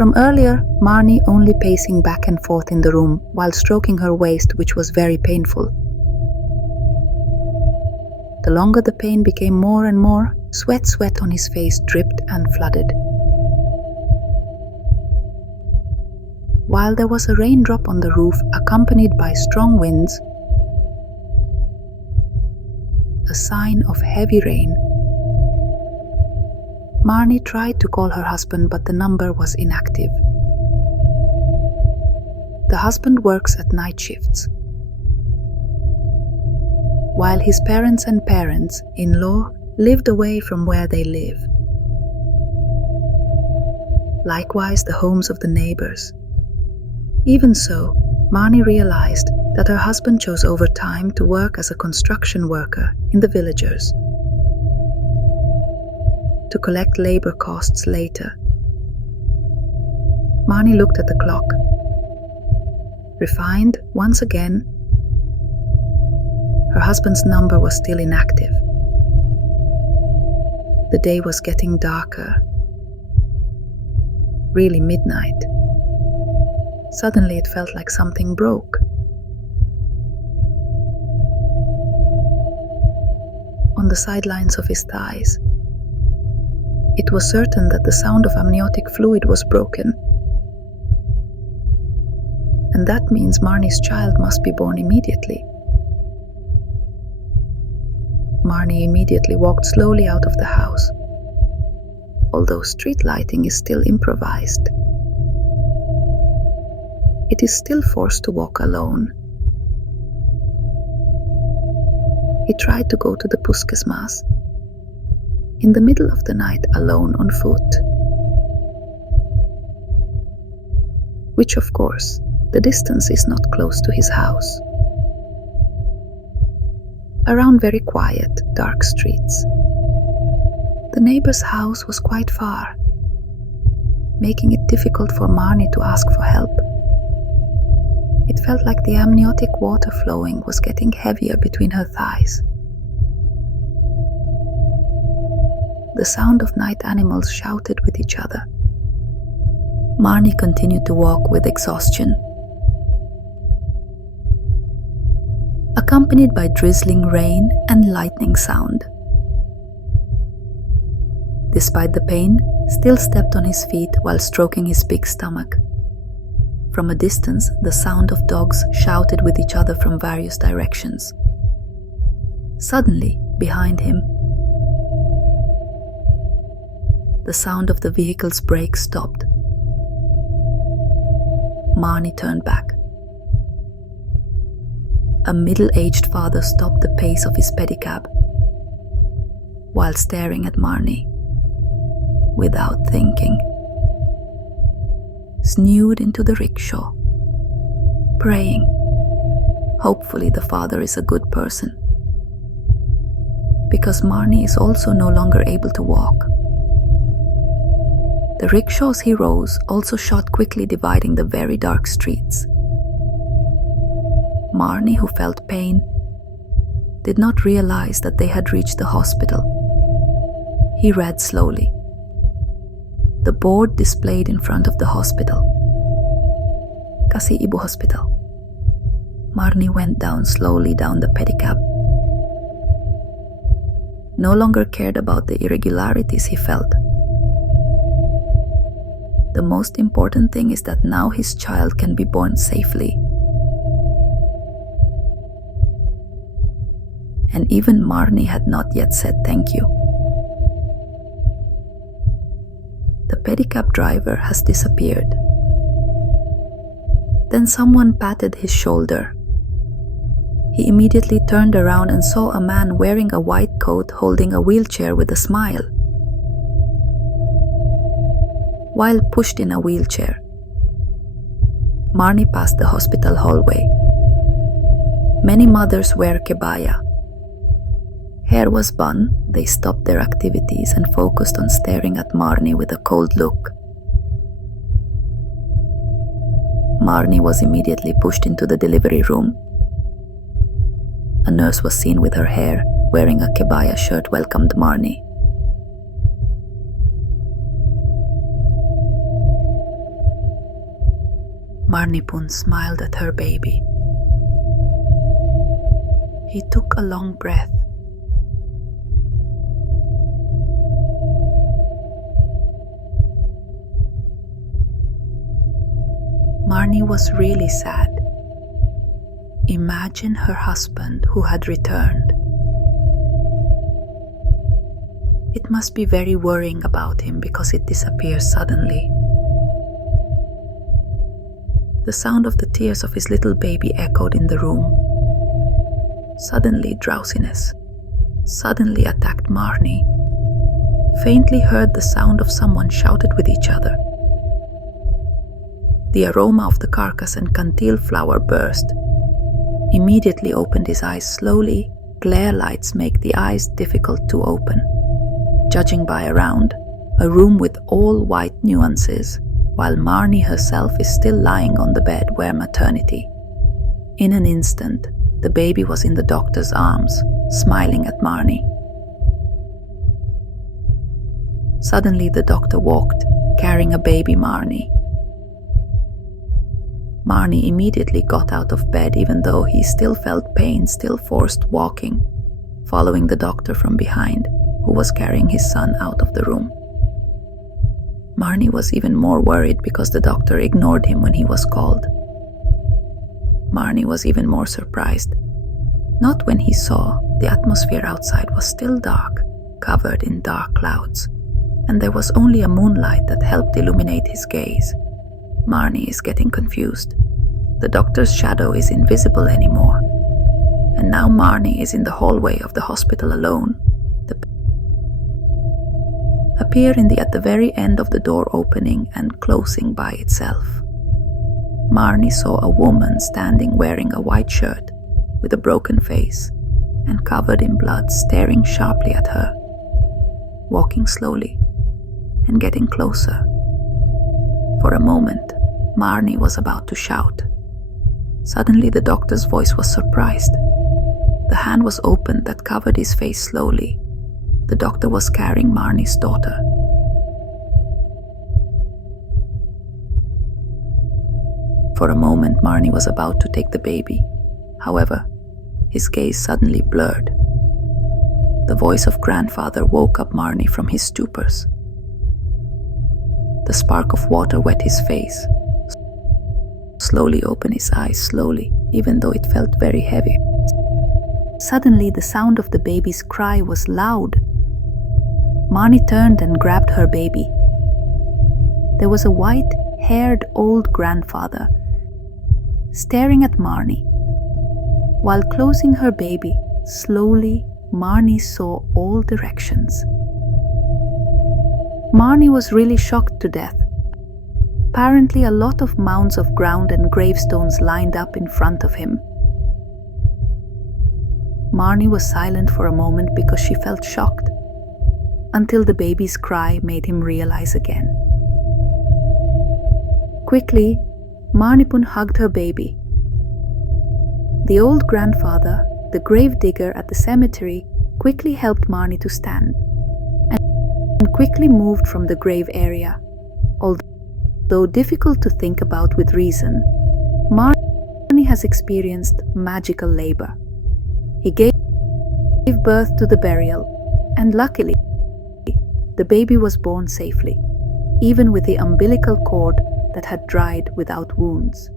From earlier, Marni only pacing back and forth in the room while stroking her waist, which was very painful. The longer the pain became more and more, sweat on his face dripped and flooded. While there was a raindrop on the roof accompanied by strong winds, a sign of heavy rain, Marni tried to call her husband, but the number was inactive. The husband works at night shifts, while his parents and parents-in-law lived away from where they live. Likewise, the homes of the neighbors. Even so, Marni realized that her husband chose overtime to work as a construction worker in the villagers, to collect labor costs later. Marni looked at the clock. Refined once again, her husband's number was still inactive. The day was getting darker, really midnight. Suddenly it felt like something broke. On the sidelines of his thighs, it was certain that the sound of amniotic fluid was broken. And that means Marni's child must be born immediately. Marni immediately walked slowly out of the house, although street lighting is still improvised. It is still forced to walk alone. He tried to go to the Puskesmas, in the middle of the night alone on foot. Which, of course, the distance is not close to his house. Around very quiet, dark streets. The neighbor's house was quite far, making it difficult for Marni to ask for help. It felt like the amniotic water flowing was getting heavier between her thighs. The sound of night animals shouted with each other. Marni continued to walk with exhaustion, accompanied by drizzling rain and lightning sound. Despite the pain, still stepped on his feet while stroking his big stomach. From a distance, the sound of dogs shouted with each other from various directions. Suddenly, behind him, the sound of the vehicle's brakes stopped. Marni turned back. A middle-aged father stopped the pace of his pedicab while staring at Marni, without thinking. Snood into the rickshaw, praying. Hopefully the father is a good person, because Marni is also no longer able to walk. The rickshaw's heroes also shot quickly, dividing the very dark streets. Marni, who felt pain, did not realize that they had reached the hospital. He read slowly. The board displayed in front of the hospital. Kasih Ibu Hospital. Marni went down slowly down the pedicab. No longer cared about the irregularities he felt. The most important thing is that now his child can be born safely. And even Marni had not yet said thank you. The pedicab driver has disappeared. Then someone patted his shoulder. He immediately turned around and saw a man wearing a white coat holding a wheelchair with a smile, while pushed in a wheelchair. Marni passed the hospital hallway. Many mothers wear kebaya. Hair was bun. They stopped their activities and focused on staring at Marni with a cold look. Marni was immediately pushed into the delivery room. A nurse was seen with her hair, wearing a kebaya shirt, welcomed Marni. Marni smiled at her baby. He took a long breath. Marni was really sad. Imagine her husband who had returned. It must be very worrying about him because it disappears suddenly. The sound of the tears of his little baby echoed in the room. Suddenly drowsiness suddenly attacked Marni. Faintly heard the sound of someone shouted with each other. The aroma of the carcass and cantil flower burst. Immediately opened his eyes slowly. Glare lights make the eyes difficult to open. Judging by around, a room with all white nuances, while Marni herself is still lying on the bed where maternity. In an instant, the baby was in the doctor's arms, smiling at Marni. Suddenly the doctor walked, carrying a baby Marni. Marni immediately got out of bed even though he still felt pain, still forced walking, following the doctor from behind, who was carrying his son out of the room. Marni was even more worried because the doctor ignored him when he was called. Marni was even more surprised, not when he saw the atmosphere outside was still dark, covered in dark clouds, and there was only a moonlight that helped illuminate his gaze. Marni is getting confused. The doctor's shadow is invisible anymore, and now Marni is in the hallway of the hospital alone. Appear at the very end of the door opening and closing by itself. Marni saw a woman standing wearing a white shirt with a broken face and covered in blood, staring sharply at her, walking slowly and getting closer. For a moment, Marni was about to shout. Suddenly the doctor's voice was surprised. The hand was opened that covered his face slowly. The doctor was carrying Marni's daughter. For a moment, Marni was about to take the baby. However, his gaze suddenly blurred. The voice of grandfather woke up Marni from his stupors. The spark of water wet his face. Slowly opened his eyes, slowly, even though it felt very heavy. Suddenly, the sound of the baby's cry was loud. Marni turned and grabbed her baby. There was a white-haired old grandfather staring at Marni. While closing her baby, slowly, Marni saw all directions. Marni was really shocked to death. Apparently, a lot of mounds of ground and gravestones lined up in front of him. Marni was silent for a moment because she felt shocked, until the baby's cry made him realize again. Quickly, Marni hugged her baby. The old grandfather, the grave digger at the cemetery, quickly helped Marni to stand and quickly moved from the grave area. Although difficult to think about with reason, Marni has experienced magical labor. He gave birth to the burial, and luckily, the baby was born safely, even with the umbilical cord that had dried without wounds.